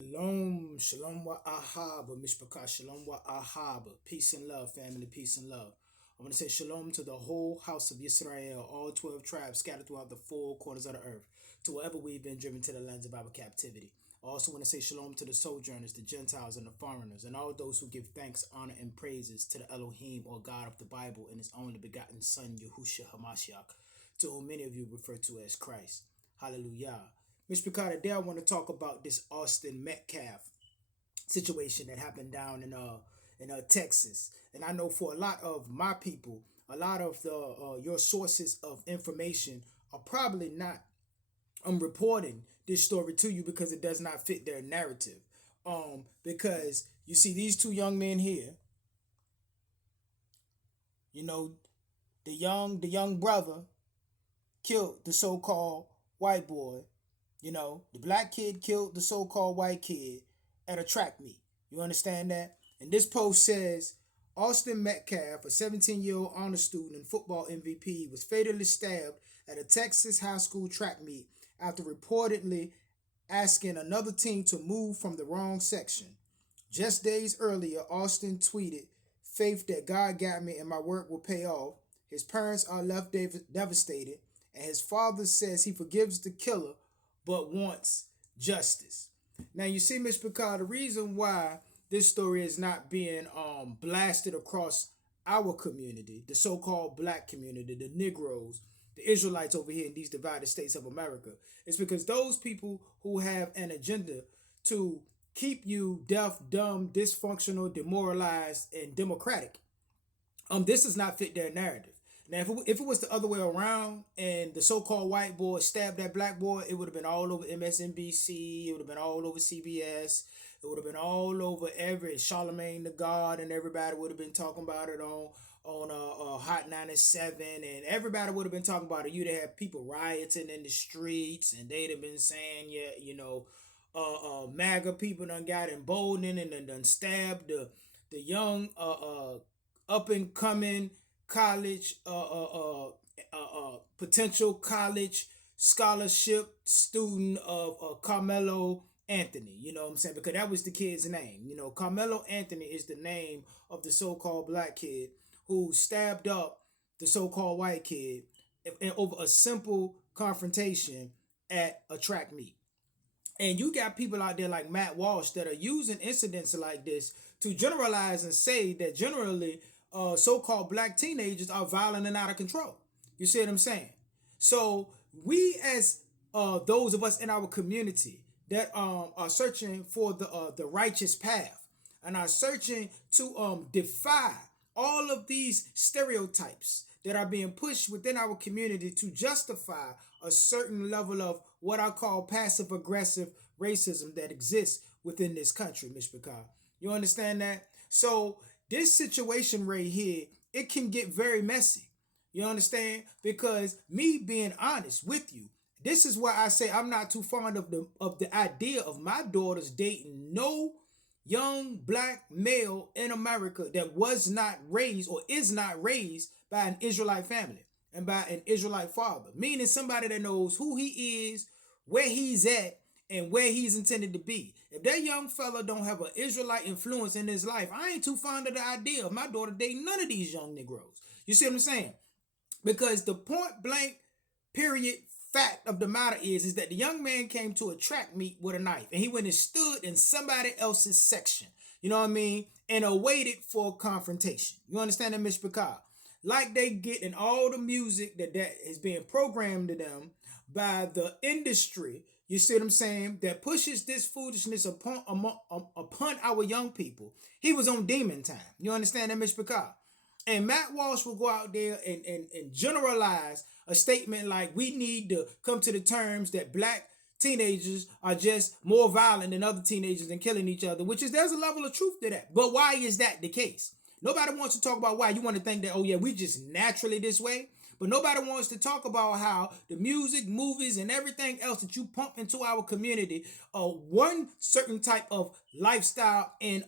Shalom, shalom wa ahaba, mishpachah, shalom wa ahaba. Peace and love, family, peace and love. I want to say shalom to the whole house of Yisrael, all 12 tribes scattered throughout the four corners of the earth, to wherever we've been driven to the lands of our captivity. I also want to say shalom to the sojourners, the Gentiles, and the foreigners, and all those who give thanks, honor, and praises to the Elohim, or God of the Bible, and his only begotten Son, Yahushua HaMashiach, to whom many of you refer to as Christ. Hallelujah. Mr. Picard, today I want to talk about this Austin Metcalf situation that happened down in Texas. And I know for a lot of my people, a lot of the your sources of information are probably not reporting this story to you because it does not fit their narrative. Because you see these two young men here, you know, the young brother killed the so-called white boy. The black kid killed the so-called white kid at a track meet. You understand that? And this post says Austin Metcalf, a 17-year-old honor student and football MVP, was fatally stabbed at a Texas high school track meet after reportedly asking another team to move from the wrong section. Just days earlier, Austin tweeted, "Faith that God got me and my work will pay off." His parents are left devastated, and his father says he forgives the killer but wants justice. Now, you see, Ms. Picard, the reason why this story is not being blasted across our community, the so-called black community, the Negroes, the Israelites over here in these divided states of America, is because those people who have an agenda to keep you deaf, dumb, dysfunctional, demoralized, and democratic, this does not fit their narrative. Now, if it was the other way around and the so-called white boy stabbed that black boy, it would have been all over MSNBC. It would have been all over CBS. It would have been all over every Charlemagne the God, and everybody would have been talking about it on Hot 97, and everybody would have been talking about it. You'd have people rioting in the streets, and they'd have been saying, yeah, MAGA people done got emboldened and done stabbed the young up and coming college potential college scholarship student of Carmelo Anthony. You know what I'm saying? Because that was the kid's name. Carmelo Anthony is the name of the so-called black kid who stabbed up the so-called white kid over a simple confrontation at a track meet. And you got people out there like Matt Walsh that are using incidents like this to generalize and say that generally so-called black teenagers are violent and out of control. You see what I'm saying? So we, as those of us in our community that are searching for the righteous path and are searching to defy all of these stereotypes that are being pushed within our community to justify a certain level of what I call passive aggressive racism that exists within this country, Ms. Picard. You understand that? So this situation right here, it can get very messy. You understand? Because me being honest with you, this is why I say I'm not too fond of the idea of my daughters dating no young black male in America that was not raised or is not raised by an Israelite family and by an Israelite father, meaning somebody that knows who he is, where he's at, and where he's intended to be. If that young fella don't have an Israelite influence in his life, I ain't too fond of the idea of my daughter dating none of these young Negroes. You see what I'm saying? Because the point blank period fact of the matter is that the young man came to a track meet with a knife, and he went and stood in somebody else's section, you know what I mean, and awaited for a confrontation. You understand that, Miss Picard? Like they get in all the music that is being programmed to them by the industry, you see what I'm saying, that pushes this foolishness upon our young people. He was on demon time. You understand that, Miss Picard? And Matt Walsh will go out there and generalize a statement like, we need to come to the terms that black teenagers are just more violent than other teenagers and killing each other, which is, there's a level of truth to that. But why is that the case? Nobody wants to talk about why. You want to think that, oh yeah, we just naturally this way. But nobody wants to talk about how the music, movies, and everything else that you pump into our community, one certain type of lifestyle and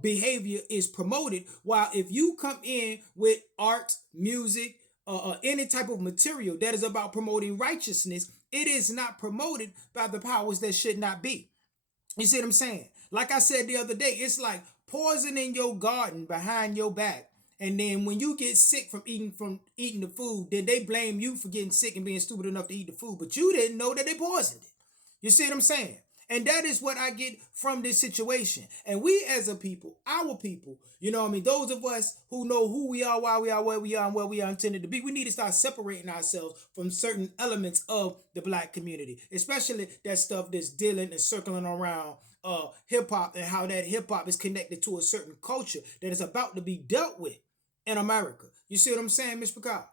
behavior is promoted. While if you come in with art, music, any type of material that is about promoting righteousness, it is not promoted by the powers that should not be. You see what I'm saying? Like I said the other day, it's like poison in your garden behind your back. And then when you get sick from eating the food, then they blame you for getting sick and being stupid enough to eat the food. But you didn't know that they poisoned it. You see what I'm saying? And that is what I get from this situation. And we as a people, our people, you know what I mean, those of us who know who we are, why we are, where we are, and where we are intended to be, we need to start separating ourselves from certain elements of the black community, especially that stuff that's dealing and circling around hip hop and how that hip hop is connected to a certain culture that is about to be dealt with in America. You see what I'm saying, Mr. Picard?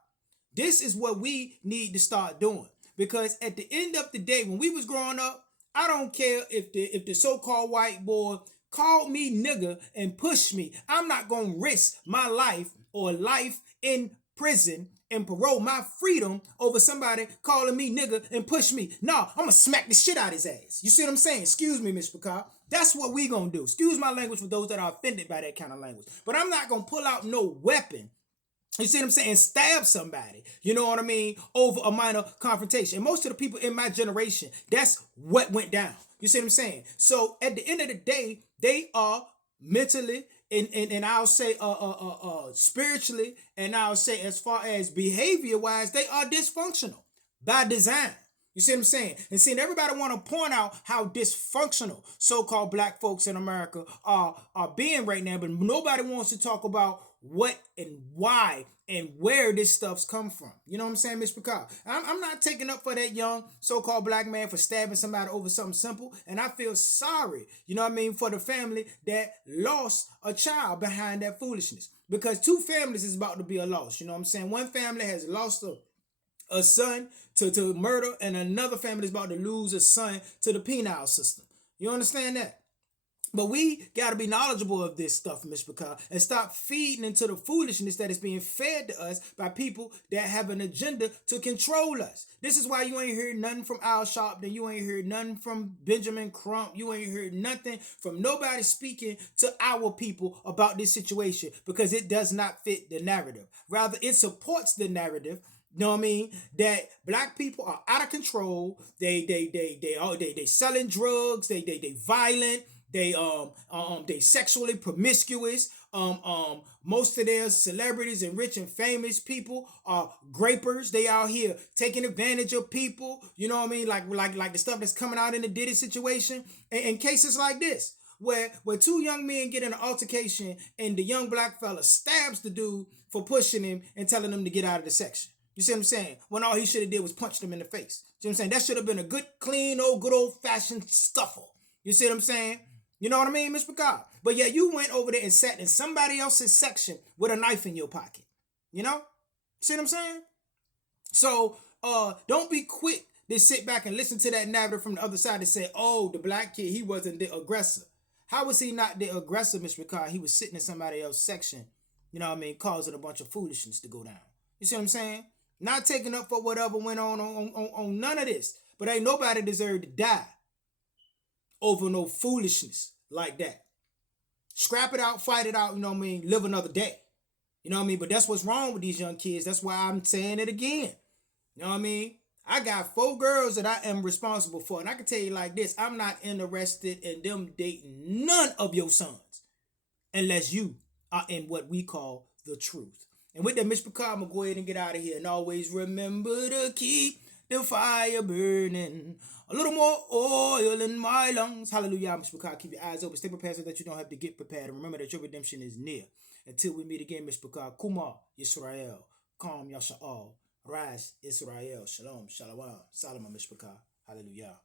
This is what we need to start doing. Because at the end of the day, when we was growing up, I don't care if the so-called white boy called me nigga and pushed me. I'm not gonna risk my life or life in prison and parole my freedom over somebody calling me nigga and push me. No, I'm gonna smack the shit out of his ass. You see what I'm saying? Excuse me, Mr. Picard. That's what we gonna do. Excuse my language for those that are offended by that kind of language. But I'm not gonna pull out no weapon, you see what I'm saying? Stab somebody, you know what I mean, over a minor confrontation. And most of the people in my generation, that's what went down. You see what I'm saying? So at the end of the day, they are mentally and I'll say spiritually, and I'll say as far as behavior wise, they are dysfunctional by design. You see what I'm saying? And seeing everybody want to point out how dysfunctional so-called black folks in America are being right now, but nobody wants to talk about what and why and where this stuff's come from. You know what I'm saying, Mr. Picard? I'm not taking up for that young so-called black man for stabbing somebody over something simple, and I feel sorry, you know what I mean, for the family that lost a child behind that foolishness. Because two families is about to be a loss, you know what I'm saying? One family has lost a son to murder, and another family is about to lose a son to the penal system. You understand that? But we got to be knowledgeable of this stuff, Mr. Picard, and stop feeding into the foolishness that is being fed to us by people that have an agenda to control us. This is why you ain't heard nothing from Al Sharpton. You ain't heard nothing from Benjamin Crump. You ain't heard nothing from nobody speaking to our people about this situation, because it does not fit the narrative. Rather, it supports the narrative. You know what I mean? That black people are out of control. They selling drugs. They violent. They sexually promiscuous. Most of their celebrities and rich and famous people are grapers. They out here taking advantage of people. You know what I mean? Like the stuff that's coming out in the Diddy situation, and cases like this, where two young men get in an altercation and the young black fella stabs the dude for pushing him and telling him to get out of the section. You see what I'm saying? When all he should have did was punch them in the face. You see what I'm saying? That should have been a good, clean, good old-fashioned scuffle. You see what I'm saying? You know what I mean, Mr. Picard? But yeah, you went over there and sat in somebody else's section with a knife in your pocket. You know? See what I'm saying? So, don't be quick to sit back and listen to that narrative from the other side and say, oh, the black kid, he wasn't the aggressor. How was he not the aggressor, Mr. Picard? He was sitting in somebody else's section, you know what I mean, causing a bunch of foolishness to go down. You see what I'm saying? Not taking up for whatever went on none of this. But ain't nobody deserved to die over no foolishness like that. Scrap it out, fight it out, you know what I mean, live another day. You know what I mean? But that's what's wrong with these young kids. That's why I'm saying it again. You know what I mean? I got 4 girls that I am responsible for. And I can tell you like this, I'm not interested in them dating none of your sons unless you are in what we call the truth. And with that, Mr. Picard, I'm going to go ahead and get out of here. And always remember to keep the fire burning. A little more oil in my lungs. Hallelujah, Mr. Picard. Keep your eyes open. Stay prepared so that you don't have to get prepared. And remember that your redemption is near. Until we meet again, Mr. Picard. Kumar, Yisrael. Calm, Yasha'al. Rise, Israel. Shalom, Shalom. Salam, Mr. Picard. Hallelujah.